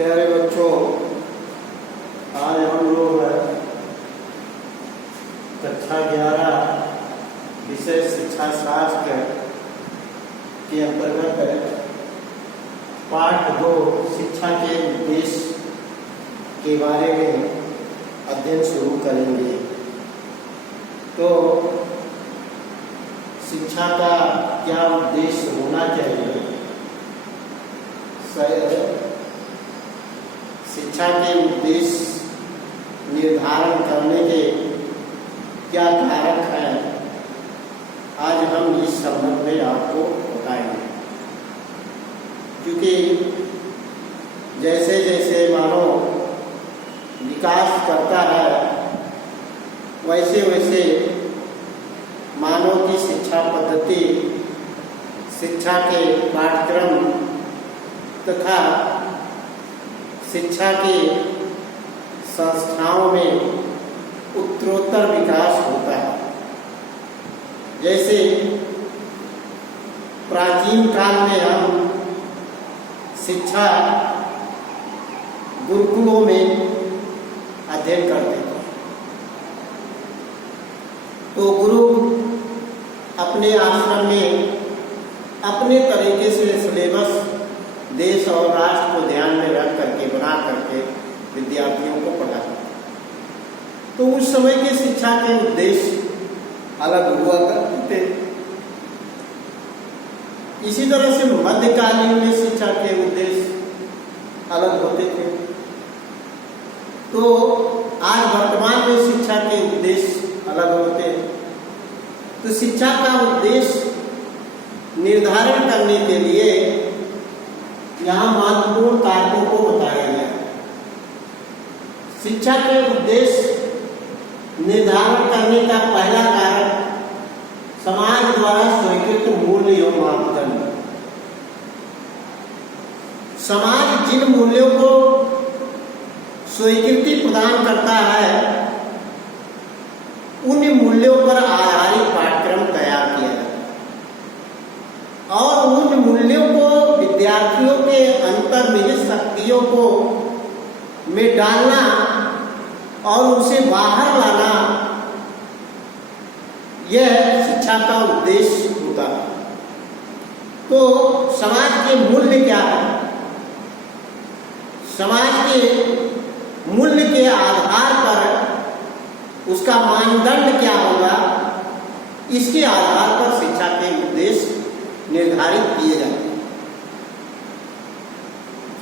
प्यारे बच्चों, आज हम लोग कक्षा 11 विषय शिक्षा शास्त्र के अंतर्गत पाठ 2 शिक्षा के उद्देश्य के बारे में अध्ययन शुरू करेंगे। तो शिक्षा का क्या उद्देश्य होना चाहिए? शिक्षा के उद्देश्य निर्धारण करने के क्या कारक हैं, आज हम इस संबंध में आपको बताएंगे। क्योंकि जैसे जैसे मानव विकास करता है वैसे वैसे मानव की शिक्षा पद्धति, शिक्षा के पाठ्यक्रम तथा शिक्षा के संस्थाओं में उत्तरोत्तर विकास होता है। जैसे प्राचीन काल में हम शिक्षा गुरुकुलों में अध्ययन करते थे, तो गुरु अपने आश्रम में अपने तरीके से सिलेबस देश और राष्ट्र को ध्यान में रख करके बना करके विद्यार्थियों को पढ़ाते। तो उस समय के शिक्षा के उद्देश्य अलग हुआ करते थे। इसी तरह से मध्यकालीन में शिक्षा के उद्देश्य अलग होते थे। तो आज वर्तमान में शिक्षा के उद्देश्य अलग होते हैं। तो शिक्षा का उद्देश्य निर्धारण करने के लिए यहाँ महत्वपूर्ण कारकों को बताया गया। शिक्षा के उद्देश्य निर्धारण करने का पहला कारक समाज द्वारा स्वीकृत मूल्य एवं मापदंड। समाज जिन मूल्यों को स्वीकृति प्रदान करता है उन मूल्यों पर आधारित पाठ्यक्रम तैयार किया जाता है और उन मूल्यों को विद्यार्थियों के अंतर्निहित शक्तियों को में डालना और उसे बाहर लाना, यह शिक्षा का उद्देश्य होता है। तो समाज के मूल्य क्या है? समाज के मूल्य के आधार पर उसका मानदंड क्या होगा, इसके आधार पर शिक्षा के उद्देश्य निर्धारित किए जाते हैं।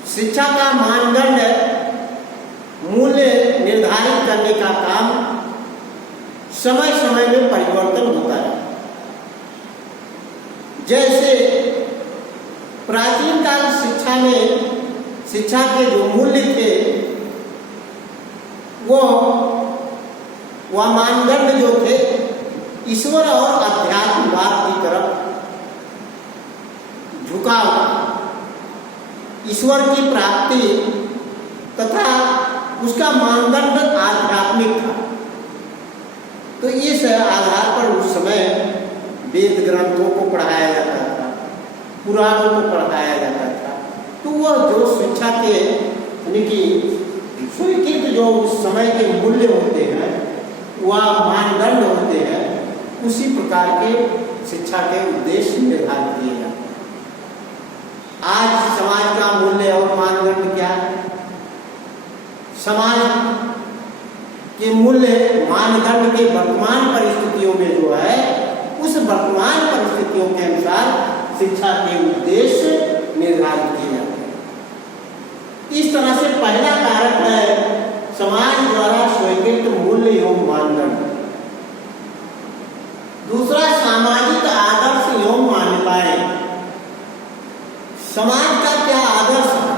शिक्षा का मानदंड मूल्य निर्धारित करने का काम समय समय में परिवर्तन होता है। जैसे प्राचीन काल शिक्षा में शिक्षा के जो मूल्य थे वह मानदंड जो थे ईश्वर और अध्यात्मवाद की तरफ झुकाव, ईश्वर की प्राप्ति तथा उसका मानदंड आध्यात्मिक था। तो इस आधार पर उस समय वेद ग्रंथों को पढ़ाया जाता था, पुराणों को पढ़ाया जाता था। तो वह जो शिक्षा के यानी कि स्वीकृत जो उस समय के मूल्य होते हैं, वह मानदंड होते हैं, उसी प्रकार के शिक्षा के उद्देश्य निर्धारित किए जाते हैं। आज समाज का मूल्य और मानदंड क्या है? समाज के मूल्य मानदंड के वर्तमान परिस्थितियों में जो है, उस वर्तमान परिस्थितियों के अनुसार शिक्षा के उद्देश्य निर्धारित किए जाते हैं। इस तरह से पहला कारक है समाज द्वारा स्वीकृत मूल्य एवं मानदंड। दूसरा सामाजिक आदर्श एवं मान्यताएं। समाज का क्या आदर्श है?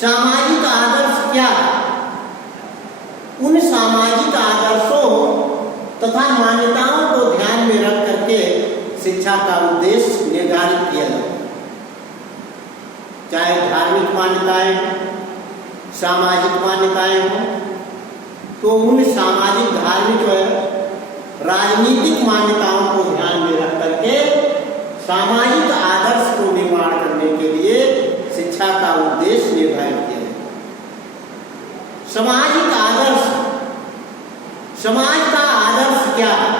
सामाजिक आदर्श क्या है? उन सामाजिक आदर्शों तथा मान्यताओं को ध्यान में रख करके शिक्षा का उद्देश्य निर्धारित किया जाता है। चाहे धार्मिक मान्यताएं, सामाजिक मान्यताएं हों, तो उन सामाजिक, धार्मिक, राजनीतिक मान्यताओं को ध्यान में रख करके सामाजिक आदर्श को निर्माण करने के लिए शिक्षा का उद्देश्य निर्धारित किया जाता है। सामाजिक आदर्श, समाज का आदर्श क्या है?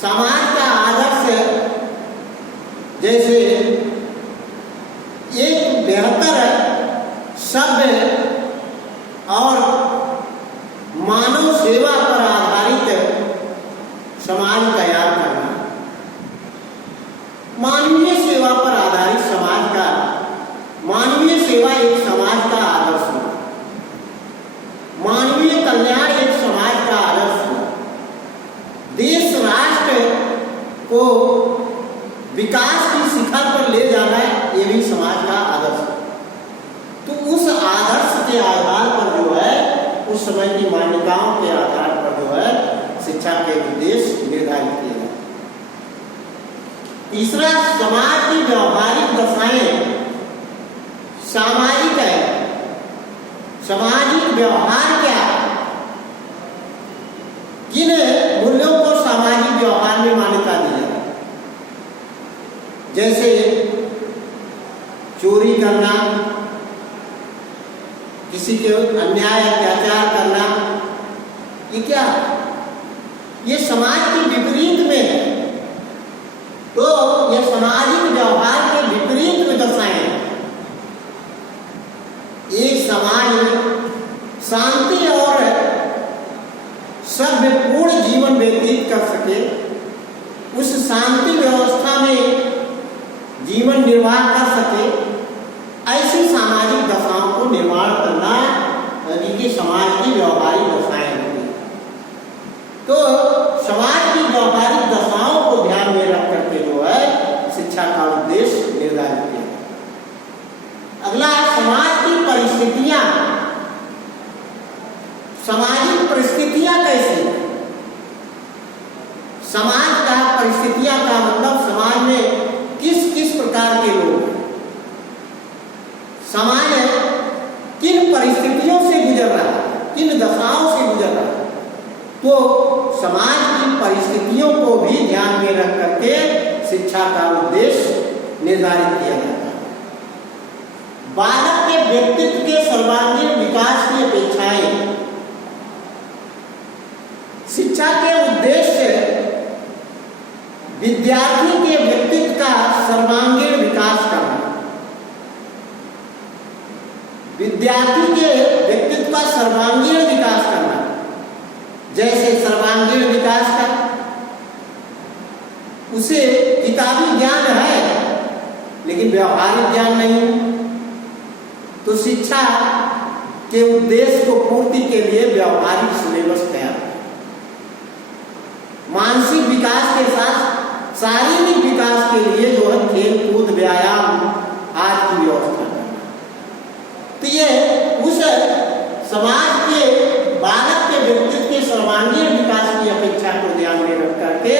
समाज का आदर्श जैसे एक बेहतर सभ्य और मानव सेवा पर आधारित समाज तैयार करना। मानवीय सेवा पर आधारित समाज का, मानवीय सेवा एक समाज का आदर्श हुआ। मानवीय कल्याण एक समाज का आदर्श हुआ। देश राष्ट्र को विकास की शिखर पर ले जाना ये भी समाज का आदर्श है। तो उस आदर्श के आधार पर जो है, उस समय की मान्यताओं के आधार पर जो है शिक्षा के उद्देश्य निर्धारित किए जाते हैं। तीसरा, समाज की व्यवहारिक दशाएं सामाजिक है। सामाजिक व्यवहार क्या है? किन मूल्यों को सामाजिक व्यवहार में मान्यता दी है? जैसे चोरी करना, किसी के अन्याय अत्याचार करना, ये क्या? ये समाज के विपरीत में है। तो ये सामाजिक व्यवहार के विपरीत में दशाएं हैं। एक समाज शांति और सभ्यपूर्ण जीवन व्यतीत कर सके, उस शांति व्यवस्था में जीवन निर्वाह कर सके, ऐसी सामाजिक दशाओं को निर्माण करना इनकी समाज की व्यवहारिक दशाएं होती हैं। तो समाज की व्यवहारिक दशाओं को ध्यान में रख करके जो है शिक्षा का उद्देश्य निर्धारित किया। अगला, समाज की परिस्थितियां। सामाजिक परिस्थितियां कैसी हैं? समाज का परिस्थितियां का मतलब समाज में किस किस प्रकार के लोग हैं, समाज किन परिस्थितियों से गुजर रहा है, किन दशाओं से गुजर रहा है। तो समाज की परिस्थितियों को भी ध्यान में रख करके शिक्षा का उद्देश्य निर्धारित किया जाता है। बालक के व्यक्तित्व के सर्वांगीण विकास की अपेक्षाएं। शिक्षा के उद्देश्य विद्यार्थी के व्यक्तित्व का सर्वांगीण विकास करना। विद्यार्थी के व्यक्तित्व का सर्वांगीण विकास करना। जैसे सर्वांगीण विकास का उसे किताबी ज्ञान है लेकिन व्यवहारिक ज्ञान नहीं, तो शिक्षा के उद्देश्य को पूर्ति के लिए व्यवहारिक सिलेबस तैयार। मानसिक विकास के साथ शारीरिक विकास के लिए जो है खेल कूद व्यायाम आज की व्यवस्था करना। तो ये उस समाज के बालक के व्यक्तित्व के सर्वांगीण विकास की अपेक्षा को ध्यान में रख करके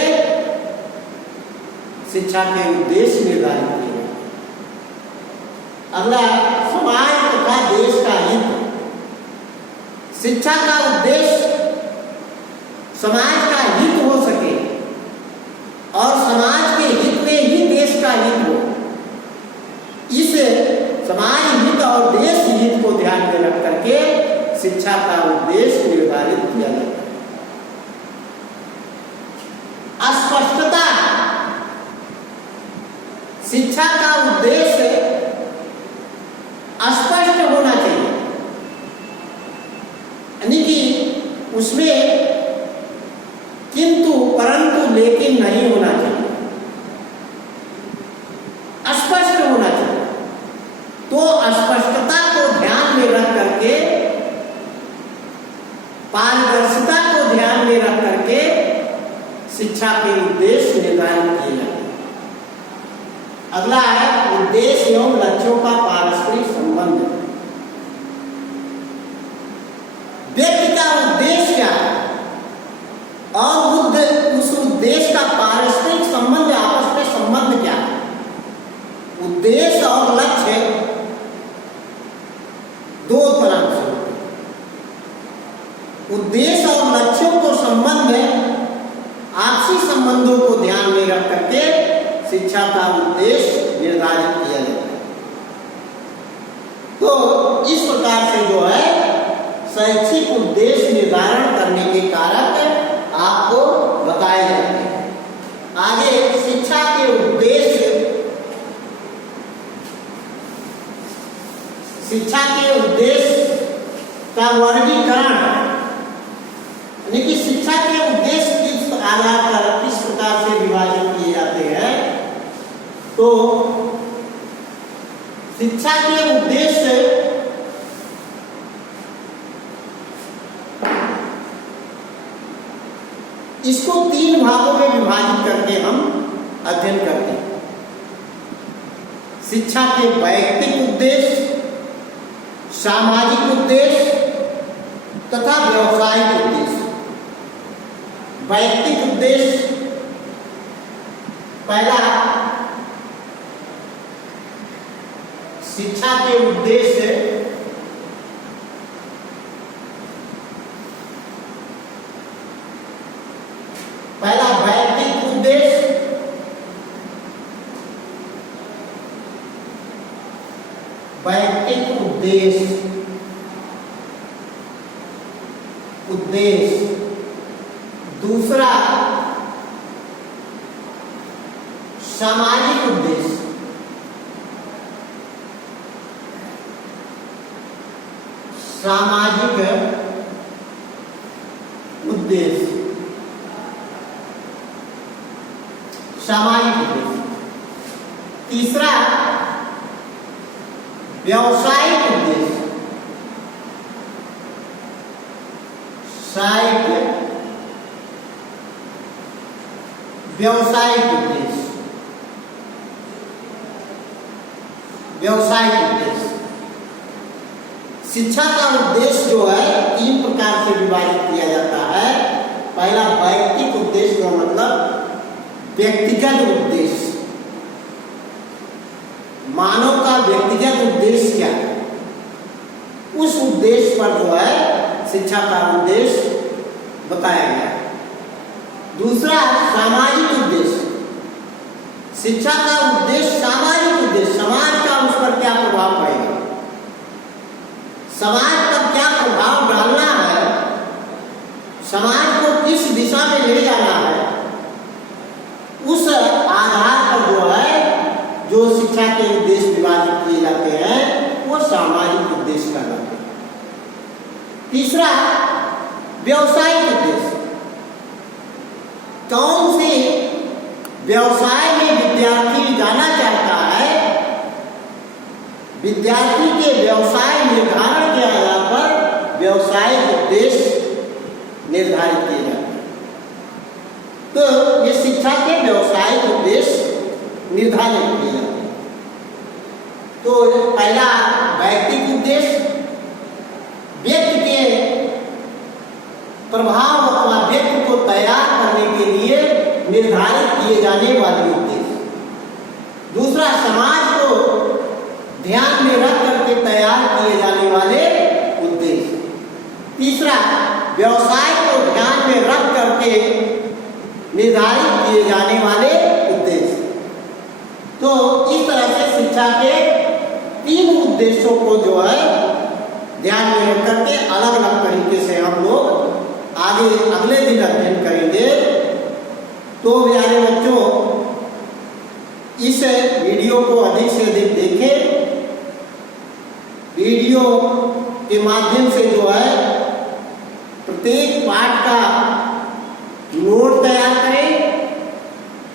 शिक्षा के उद्देश्य निर्धारित किए। अगला, समाज तथा देश का हित। शिक्षा का उद्देश्य समाज का हित हो सके और समाज के हित में ही देश का हित हो। इस समाज हित और देश हित को ध्यान में रख करके शिक्षा का उद्देश्य निर्धारित किया जाता है। अस्पष्टता। शिक्षा का उद्देश्य अस्पष्ट होना चाहिए, यानी कि उसमें किंतु परंतु लेकिन नहीं होना चाहिए, अस्पष्ट होना चाहिए। तो अस्पष्टता को ध्यान में रख करके, पारदर्शिता को ध्यान में रख करके शिक्षा के उद्देश्य निर्धारित किए जाते हैं। अगला है उद्देश्य एवं लक्ष्यों का पारस्परिक संबंध। व्यक्ति का उद्देश्य क्या है और उस उद्देश्य का पारस्परिक संबंध, आपस में संबंध क्या है? उद्देश्य और लक्ष्य दो तरह से होते हैं। उद्देश्य और लक्ष्यों को संबंध आपसी संबंधों को ध्यान में रख करके शिक्षा का उद्देश्य निर्धारित किया जाता है। तो इस प्रकार से जो है शैक्षिक उद्देश्य निर्धारण करने के कारक आपको बताए जाते हैं। आगे शिक्षा के उद्देश्य, शिक्षा के उद्देश्य का वर्गीकरण, यानी कि शिक्षा के उद्देश्य किस आधार पर किस प्रकार से विभाजित किए जाते हैं। तो शिक्षा के उद्देश्य इसको 3 भागों में विभाजित करके हम अध्ययन करते हैं। शिक्षा के वैयक्तिक उद्देश्य, सामाजिक उद्देश्य तथा व्यावसायिक उद्देश्य। वैयक्तिक उद्देश्य, पहला शिक्षा के उद्देश्य पहला वैयक्तिक उद्देश्य, वैयक्तिक उद्देश्य। दूसरा सामाजिक उद्देश्य, सामाजिक उद्देश्य, सामाजिक उद्देश्य। तीसरा व्यावसायिक उद्देश्य, व्यावसायिक उद्देश्य, व्यावसायिक उद्देश्य। शिक्षा का उद्देश्य जो है 3 प्रकार से विभाजित किया जाता है। पहला वैयक्तिक उद्देश्य का मतलब व्यक्तिगत उद्देश्य, मानव का व्यक्तिगत उद्देश्य क्या है, उस उद्देश्य पर जो है शिक्षा का उद्देश्य बताया गया है। दूसरा सामाजिक उद्देश्य, शिक्षा का उद्देश्य सामाजिक उद्देश्य, समाज का उस पर क्या प्रभाव पड़ेगा, समाज पर क्या प्रभाव डालना है, समाज को किस दिशा में ले जाना है, उस आधार पर जो है जो शिक्षा के उद्देश्य विभाजित किए जाते हैं वो सामाजिक उद्देश्य कहलाते हैं। तीसरा व्यावसायिक उद्देश्य, कौन से व्यवसाय में विद्यार्थी जाना चाहता है, विद्यार्थी के व्यवसाय निर्धारण के आधार पर व्यवसायिक उद्देश्य निर्धारित किए जाते हैं। तो ये शिक्षा के व्यवसायिक उद्देश्य निर्धारित किए जाते हैं। तो पहला वैयक्तिक उद्देश्य, व्यक्ति के प्रभाव अथवा व्यक्ति को तैयार करने के लिए निर्धारित किए जाने वाले उद्देश्य। दूसरा समाज को ध्यान में रख करके तैयार किए जाने वाले उद्देश्य। तीसरा व्यवसाय को ध्यान में रख करके निर्धारित किए जाने वाले उद्देश्य। तो इस तरह से शिक्षा के 3 उद्देश्यों को जो है ध्यान में रख करके अलग अलग तरीके से हम लोग आगे अगले दिन अध्ययन करेंगे। तो प्यारे बच्चों, इस वीडियो को अधिक से अधिक देखें। वीडियो के माध्यम से जो है प्रत्येक पाठ का नोट तैयार करें,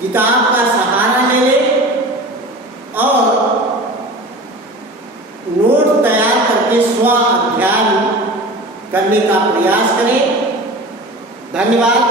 किताब का सहारा ले लें और नोट तैयार करके स्व अध्ययन करने का प्रयास करें। धन्यवाद।